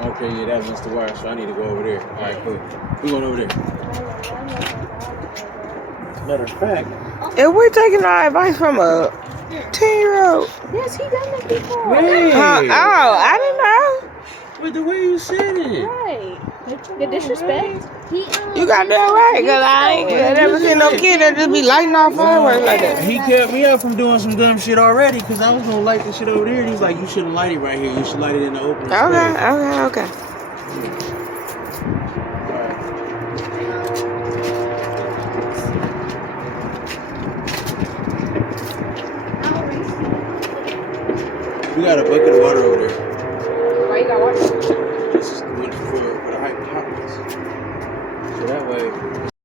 Okay, yeah, that was Mr. Wire, so I need to go over there. All right, cool. We're going over there. Matter of fact, If we're taking our advice from a 10-year-old. Yes, he done that before. wait. I didn't know. With the way you said it. Right. The disrespect. You got that right, because I never seen no kid that just be lighting off fireworks like that. He kept me up from doing some dumb shit already because I was going to light the shit over there. He was like, you shouldn't light it right here. You should light it in the open space. Okay. We got a bucket of water over there.